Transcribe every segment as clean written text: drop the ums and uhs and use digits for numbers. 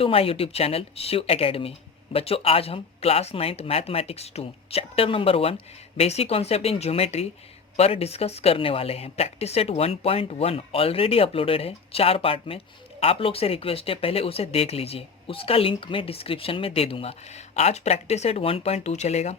To my YouTube channel Shiv academy. बच्चों, आज हम class 9th mathematics 2 chapter number 1 basic concept in geometry पर discuss करने वाले हैं। प्रैक्टिस सेट 1.1 ऑलरेडी अपलोडेड है 4 पार्ट में। आप लोग से रिक्वेस्ट है पहले उसे देख लीजिए, उसका लिंक मैं डिस्क्रिप्शन में दे दूंगा। आज प्रैक्टिस सेट 1.2 चलेगा,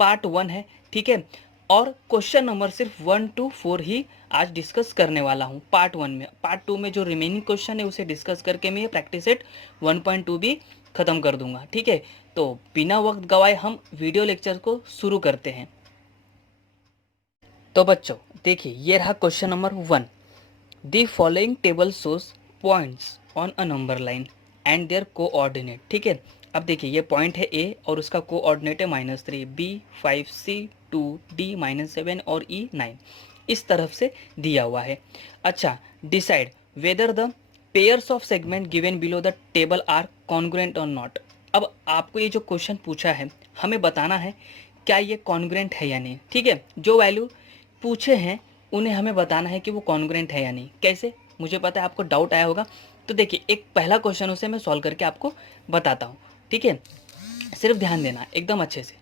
पार्ट 1 है, ठीक है। और क्वेश्चन नंबर सिर्फ 1 to 4 ही आज डिस्कस करने वाला हूँ पार्ट 1 में। पार्ट 2 में जो रिमेनिंग क्वेश्चन है उसे डिस्कस करके मैं ये प्रैक्टिस सेट 1.2 भी ख़त्म कर दूंगा, ठीक है। तो बिना वक्त गवाए हम वीडियो लेक्चर को शुरू करते हैं। तो बच्चों देखिए, ये रहा question number 1। The following table shows points on a number line and their coordinate, ठीक है। अब देखिए, ये पॉइंट है ए और उसका कोऑर्डिनेट है -3, बी 5, सी 2, डी -7 और ई 9। इस तरफ से दिया हुआ है। अच्छा, decide whether the pairs of segment given below the table are congruent और नॉट। अब आपको ये जो क्वेश्चन पूछा है हमें बताना है क्या ये कॉन्ग्रुएंट है या नहीं, ठीक है। जो वैल्यू पूछे हैं उन्हें हमें बताना है कि वो कॉन्ग्रुएंट है या नहीं। कैसे, मुझे पता है आपको डाउट आया होगा। तो देखिए, एक पहला क्वेश्चन उसे मैं सॉल्व करके आपको बताता हूँ, ठीक है। सिर्फ ध्यान देना एकदम अच्छे से।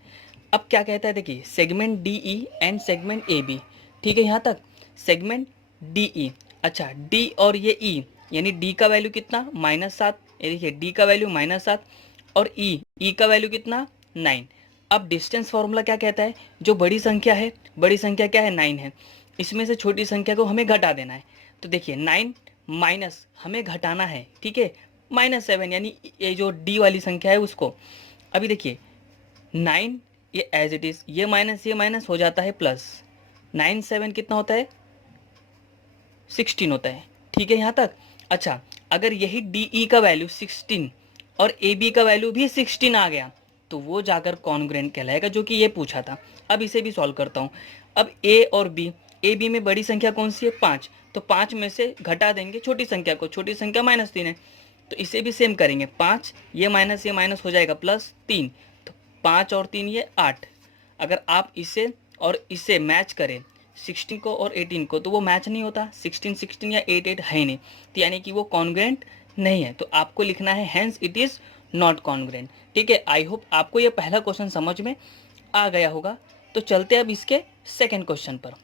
अब क्या कहता है, देखिए, segment D E and segment A B, ठीक है। यहाँ तक सेगमेंट डी ई। अच्छा, डी और ये ई, यानी डी का वैल्यू कितना -7, ये देखिए डी का वैल्यू -7 और ई का वैल्यू कितना 9। अब डिस्टेंस फॉर्मूला क्या कहता है, जो बड़ी संख्या है, बड़ी संख्या क्या है 9 है, इसमें से छोटी संख्या को हमें घटा देना है। तो देखिए 9 माइनस हमें घटाना है, ठीक है, -7, यानी ये जो डी वाली संख्या है उसको। अभी देखिए 9 ये एज इट इज, ये माइनस हो जाता है प्लस। 9 7 कितना होता है 16 होता है, ठीक है यहाँ तक। अच्छा, अगर यही डी ई का वैल्यू 16 और ए बी का वैल्यू भी 16 आ गया तो वो जाकर कॉन्ग्रुएंट कहलाएगा, जो कि ये पूछा था। अब इसे भी सॉल्व करता हूँ। अब ए और बी, ए बी में बड़ी संख्या कौन सी है 5, तो 5 में से घटा देंगे छोटी संख्या को, छोटी संख्या -3 है, तो इसे भी सेम करेंगे। 5 ये माइनस हो जाएगा +3, तो 5 और 3 ये 8। अगर आप इसे और इसे मैच करें 16 को और 18 को तो वो मैच नहीं होता, 16 16 या 8 8 है नहीं, तो यानी कि वो कॉन्ग्रुएंट नहीं है। तो आपको लिखना है hence it is not congruent, ठीक है। आई होप आपको ये पहला क्वेश्चन समझ में आ गया होगा। तो चलते अब इसके सेकंड क्वेश्चन पर।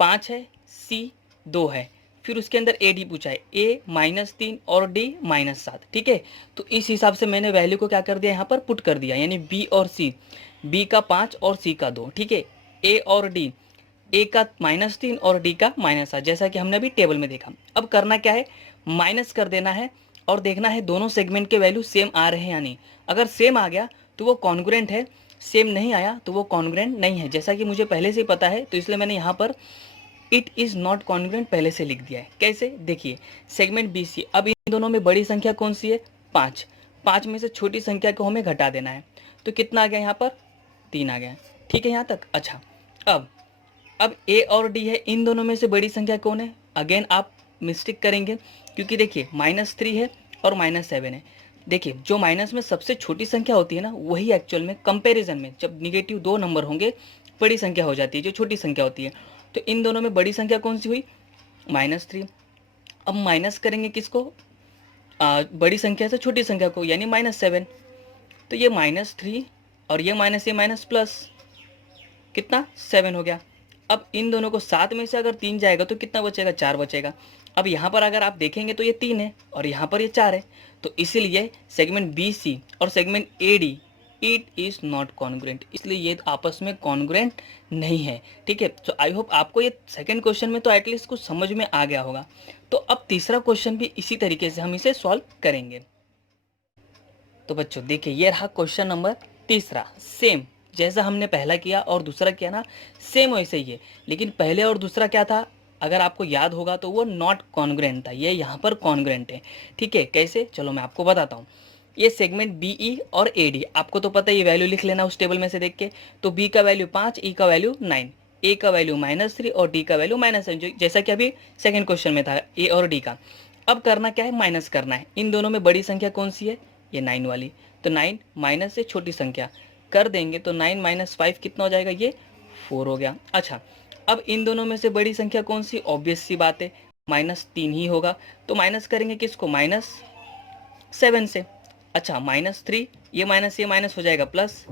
5 है, सी 2 है, फिर उसके अंदर ए डी पूछा है, ए -3 और डी -7, ठीक है। तो इस हिसाब से मैंने वैल्यू को क्या कर दिया, यहाँ पर पुट कर दिया, यानी बी और सी, बी का 5 और सी का 2, ठीक है। ए और डी, ए का -3 और डी का -7, जैसा कि हमने अभी टेबल में देखा। अब करना क्या है, माइनस कर देना है और देखना है दोनों सेगमेंट के वैल्यू सेम आ रहे हैं या नहीं। अगर सेम आ गया तो वो कॉन्ग्रुएंट है, सेम नहीं आया तो वो कॉन्ग्रुएंट नहीं है। जैसा कि मुझे पहले से ही पता है तो इसलिए मैंने यहाँ पर इट इज़ नॉट कॉन्ग्रुएंट पहले से लिख दिया है। कैसे, देखिए सेगमेंट बी सी, अब इन दोनों में बड़ी संख्या कौन सी है 5, 5 में से छोटी संख्या को हमें घटा देना है, तो कितना आ गया यहाँ पर 3 आ गया, ठीक है यहाँ तक। अच्छा, अब ए और डी है, इन दोनों में से बड़ी संख्या कौन है। अगेन आप मिस्टेक करेंगे क्योंकि देखिए -3 है और -7 है। देखिए जो माइनस में सबसे छोटी संख्या होती है ना, वही एक्चुअल में कंपैरिजन में जब निगेटिव 2 नंबर होंगे बड़ी संख्या हो जाती है, जो छोटी संख्या होती है। तो इन दोनों में बड़ी संख्या कौन सी हुई -3। अब माइनस करेंगे किसको, बड़ी संख्या से छोटी संख्या को, यानी -7। तो ये -3 और ये माइनस प्लस कितना 7 हो गया। अब इन दोनों को 7 में से अगर 3 जाएगा तो कितना बचेगा, 4 बचेगा। अब यहाँ पर अगर आप देखेंगे तो ये 3 है और यहाँ पर ये 4 है, तो इसीलिए सेगमेंट बी सी और segment A D it is not congruent, इसलिए ये आपस में कॉन्ग्रुएंट नहीं है, ठीक है। तो आई होप आपको ये सेकंड क्वेश्चन में तो एटलीस्ट कुछ समझ में आ गया होगा। तो अब तीसरा क्वेश्चन भी इसी तरीके से हम इसे सॉल्व करेंगे। तो बच्चों देखिए, ये रहा क्वेश्चन नंबर तीसरा। सेम जैसा हमने पहला किया और दूसरा किया ना, सेम वैसे ही है, लेकिन पहले और दूसरा क्या था अगर आपको याद होगा तो वो नॉट कॉन्ग्रुएंट था, ये यहाँ पर कॉन्ग्रुएंट है, ठीक है। कैसे, चलो मैं आपको बताता हूँ। ये सेगमेंट बी ई और ए डी, आपको तो पता है, ये वैल्यू लिख लेना उस टेबल में से देख के। तो बी का वैल्यू 5, ई का वैल्यू 9, ए का वैल्यू -3 और डी का वैल्यू -7, जैसा कि अभी सेकेंड क्वेश्चन में था ए और डी का। अब करना क्या है, माइनस करना है। इन दोनों में बड़ी संख्या कौन सी है, ये 9 वाली, तो 9 माइनस से छोटी संख्या कर देंगे तो 9 - 5 कितना हो जाएगा, ये 4 हो गया। अच्छा, अब इन दोनों में से बड़ी संख्या कौन सी, ऑब्वियस सी बात है -3 ही होगा, तो माइनस करेंगे किसको, 7 से। अच्छा -3, ये माइनस हो जाएगा प्लस,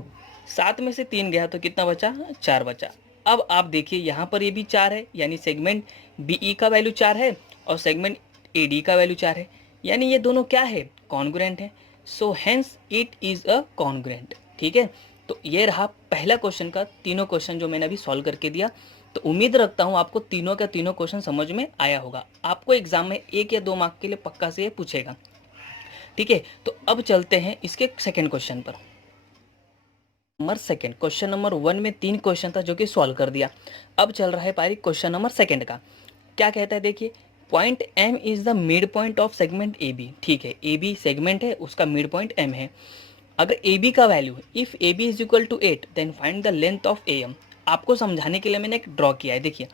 7 में से 3 गया तो कितना बचा, 4 बचा। अब आप देखिए यहाँ पर ये भी 4 है, यानी सेगमेंट BE का वैल्यू 4 है और सेगमेंट AD का वैल्यू 4 है, यानी ये दोनों क्या है, कॉन्ग्रुएंट है। So hence it is a congruent. ठीक है, तो ये रहा पहला क्वेश्चन का तीनों क्वेश्चन जो मैंने अभी सॉल्व करके दिया। तो उम्मीद रखता हूँ आपको तीनों का तीनों क्वेश्चन समझ में आया होगा। आपको एग्जाम में 1 या 2 मार्क के लिए पक्का से ये पूछेगा। ठीक है, तो अब चलते हैं इसके सेकंड क्वेश्चन पर। नंबर सेकंड, क्वेश्चन नंबर 1 में 3 क्वेश्चन था जो कि सॉल्व कर दिया। अब चल रहा है पारी क्वेश्चन नंबर सेकंड का। क्या कहता है देखिए, point M is the mid point of segment AB। ठीक है, AB सेगमेंट है, उसका मिड पॉइंट M है। अगर AB का value, if AB is equal to 8 then find the length of AM। आपको समझाने के लिए मैंने एक ड्रॉ किया है। देखिए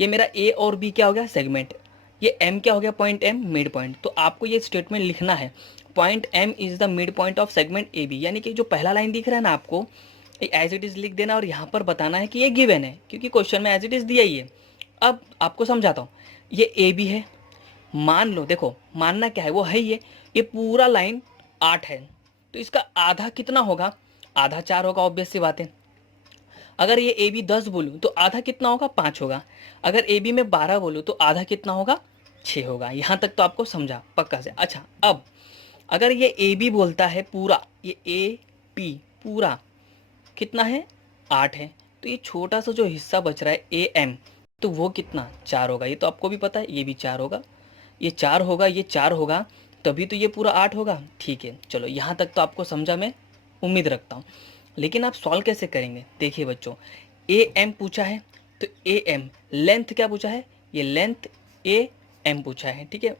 ये मेरा A और B क्या हो गया, सेगमेंट, ये M क्या हो गया, पॉइंट M, मिड पॉइंट। तो आपको ये स्टेटमेंट लिखना है, point M is the mid point of segment AB, यानी कि जो पहला लाइन दिख रहा है ना आपको, एज इट इज लिख देना और यहाँ पर बताना है कि ये गिवन है, क्योंकि क्वेश्चन में एज इट इज दिया ही है। अब आपको समझाता हूँ, ये AB है, मान लो, देखो मानना क्या है, वो है ही है, ये पूरा लाइन 8 है, तो इसका आधा कितना होगा, आधा 4 होगा, ऑब्वियस सी बात है। अगर ये AB 10 बोलूँ तो आधा कितना होगा, 5 होगा। अगर AB में 12 बोलूँ तो आधा कितना होगा, 6 होगा। यहाँ तक तो आपको समझा पक्का से। अच्छा, अब अगर ये AB बोलता है पूरा, ये AB पूरा कितना है, 8 है, तो ये छोटा सा जो हिस्सा बच रहा है AM, तो वो कितना, 4 होगा। ये तो आपको भी पता है, ये भी 4 होगा, ये 4 होगा, ये 4 होगा, तभी तो ये पूरा 8 होगा। ठीक है, चलो यहाँ तक तो आपको समझा, मैं उम्मीद रखता हूँ। लेकिन आप सॉल्व कैसे करेंगे, देखिए बच्चों, AM पूछा है, तो AM लेंथ क्या पूछा है, ये लेंथ AM पूछा है। ठीक है,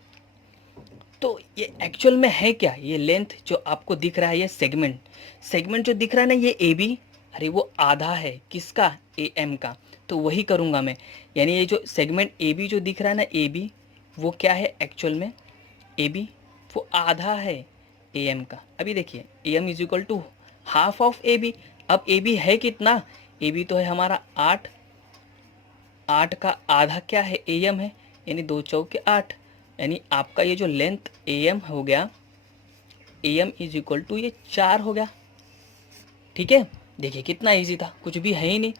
तो ये एक्चुअल में है क्या, ये लेंथ जो आपको दिख रहा है, ये सेगमेंट जो दिख रहा है ना, ये AB, अरे वो आधा है किसका, AM का, तो वही करूँगा मैं। यानी ये जो सेगमेंट AB जो दिख रहा है ना, AB वो क्या है एक्चुअल में, AB वो आधा है AM का। अभी देखिए AM is equal to half of AB। अब AB है कितना, AB तो है हमारा 8, 8 का आधा क्या है, AM है, यानी 2 चौके 8, यानी आपका ये जो लेंथ AM हो गया, AM इज इक्वल टू ये 4 हो गया। ठीक है, देखिए कितना इजी था, कुछ भी है ही नहीं,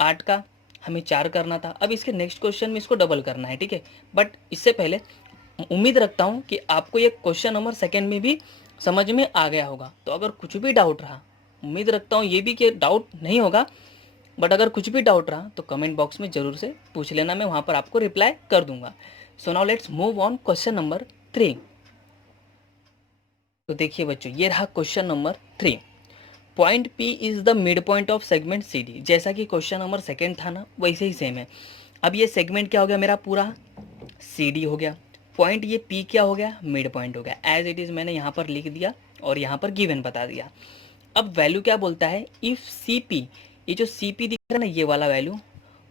8 का हमें 4 करना था। अब इसके नेक्स्ट क्वेश्चन में इसको डबल करना है। ठीक है, बट इससे पहले उम्मीद रखता हूँ कि आपको ये क्वेश्चन नंबर सेकंड में भी समझ में आ गया होगा। तो अगर कुछ भी डाउट रहा, उम्मीद रखता हूँ ये भी कि डाउट नहीं होगा, बट अगर कुछ भी डाउट रहा तो कमेंट बॉक्स में ज़रूर से पूछ लेना, मैं वहाँ पर आपको रिप्लाई कर दूंगा। So now let's move on question number 3। तो देखिए बच्चों, ये रहा question number 3। Point P is the mid point of segment CD। जैसा कि क्वेश्चन नंबर सेकंड था ना, वैसे ही सेम है। अब ये सेगमेंट क्या हो गया मेरा, पूरा CD हो गया, पॉइंट ये P क्या हो गया, मिड पॉइंट हो गया। एज इट इज़ मैंने यहाँ पर लिख दिया और यहाँ पर गिवन बता दिया। अब वैल्यू क्या बोलता है, इफ़ CP, ये जो CP दिख रहा है ना, ये वाला वैल्यू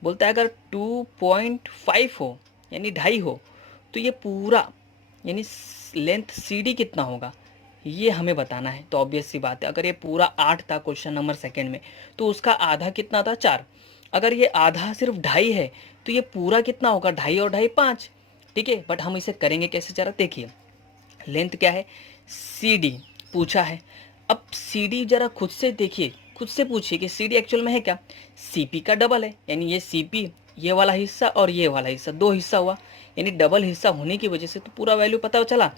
बोलता है अगर 2.5 हो, यानी 2.5 हो, तो ये पूरा यानी लेंथ CD कितना होगा, ये हमें बताना है। तो ऑब्वियस सी बात है, अगर ये पूरा 8 था क्वेश्चन नंबर सेकंड में, तो उसका आधा कितना था, 4। अगर ये आधा सिर्फ 2.5 है, तो ये पूरा कितना होगा, 2.5 और 2.5 5। ठीक है, बट हम इसे करेंगे कैसे, जरा देखिए, लेंथ क्या है, CD पूछा है। अब CD जरा खुद से देखिए, खुद से पूछिए कि CD एक्चुअल में है क्या, CP का डबल है, यानी ये CP, ये वाला हिस्सा और ये वाला हिस्सा, 2 हिस्सा हुआ, यानी डबल हिस्सा होने की वजह से तो पूरा वैल्यू पता चला,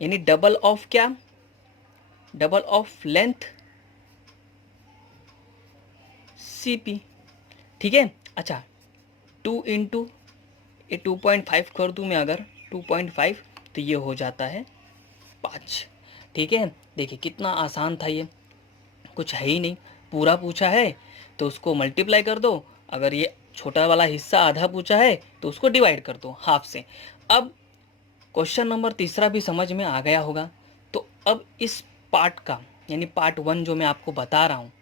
यानी डबल ऑफ क्या, डबल ऑफ लेंथ CP। ठीक है, अच्छा 2 इंटू ये 2.5 कर दूँ मैं, अगर 2.5 तो ये हो जाता है 5। ठीक है, देखिए कितना आसान था, ये कुछ है ही नहीं, पूरा पूछा है तो उसको मल्टीप्लाई कर दो, अगर ये छोटा वाला हिस्सा आधा पूछा है तो उसको डिवाइड कर दो हाफ से। अब क्वेश्चन नंबर तीसरा भी समझ में आ गया होगा। तो अब इस पार्ट का, यानी पार्ट 1 जो मैं आपको बता रहा हूँ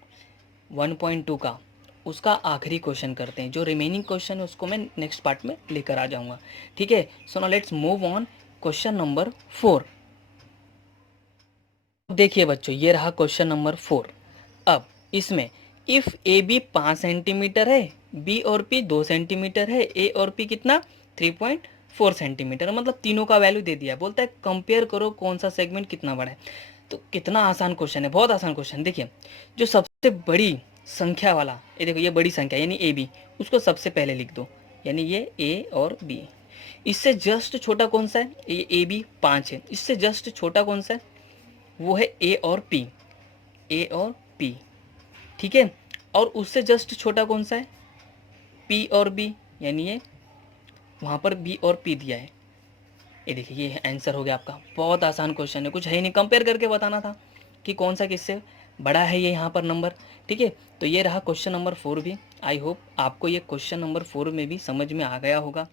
1.2 का, उसका आखिरी क्वेश्चन करते हैं। जो रिमेनिंग क्वेश्चन है उसको मैं नेक्स्ट पार्ट में लेकर आ जाऊंगा। ठीक है, so now let's move on question number 4। देखिए बच्चों, ये रहा क्वेश्चन नंबर 4। अब इसमें इफ़ AB 5 सेंटीमीटर है, B और P 2 सेंटीमीटर है, A और P कितना 3.5 4 सेंटीमीटर, मतलब तीनों का वैल्यू दे दिया। बोलता है कंपेयर करो कौन सा सेगमेंट कितना बड़ा है। तो कितना आसान क्वेश्चन है, बहुत आसान क्वेश्चन। देखिए जो सबसे बड़ी संख्या वाला, ये देखो ये बड़ी संख्या यानी ए बी, उसको सबसे पहले लिख दो, यानी ये ए और बी। इससे जस्ट छोटा कौन सा है, ये ए बी 5 है, इससे जस्ट छोटा कौन सा है, वो है ए और पी, ए और पी, ठीक है। और उससे जस्ट छोटा कौन सा है, पी और बी, यानी ये वहाँ पर बी और पी दिया है। ये देखिए ये आंसर हो गया आपका। बहुत आसान क्वेश्चन है, कुछ है ही नहीं, कंपेयर करके बताना था कि कौन सा किससे बड़ा है ये यहाँ पर नंबर, ठीक है। तो ये रहा क्वेश्चन नंबर 4 भी। आई होप आपको ये क्वेश्चन नंबर 4 में भी समझ में आ गया होगा।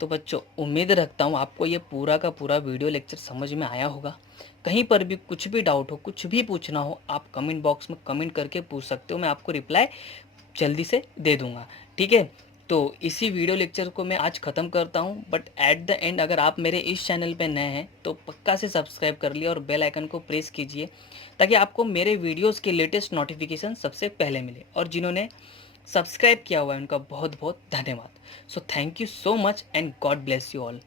तो बच्चों उम्मीद रखता हूँ आपको ये पूरा का पूरा वीडियो लेक्चर समझ में आया होगा। कहीं पर भी कुछ भी डाउट हो, कुछ भी पूछना हो, आप कमेंट बॉक्स में कमेंट करके पूछ सकते हो, मैं आपको रिप्लाई जल्दी से दे दूंगा, ठीक है। तो इसी वीडियो लेक्चर को मैं आज ख़त्म करता हूं, बट एट द एंड अगर आप मेरे इस चैनल पे नए हैं तो पक्का से सब्सक्राइब कर लिया और बेल आइकन को प्रेस कीजिए, ताकि आपको मेरे वीडियोस के लेटेस्ट नोटिफिकेशन सबसे पहले मिले। और जिन्होंने सब्सक्राइब किया हुआ है उनका बहुत बहुत धन्यवाद। So thank you so much and God bless you all.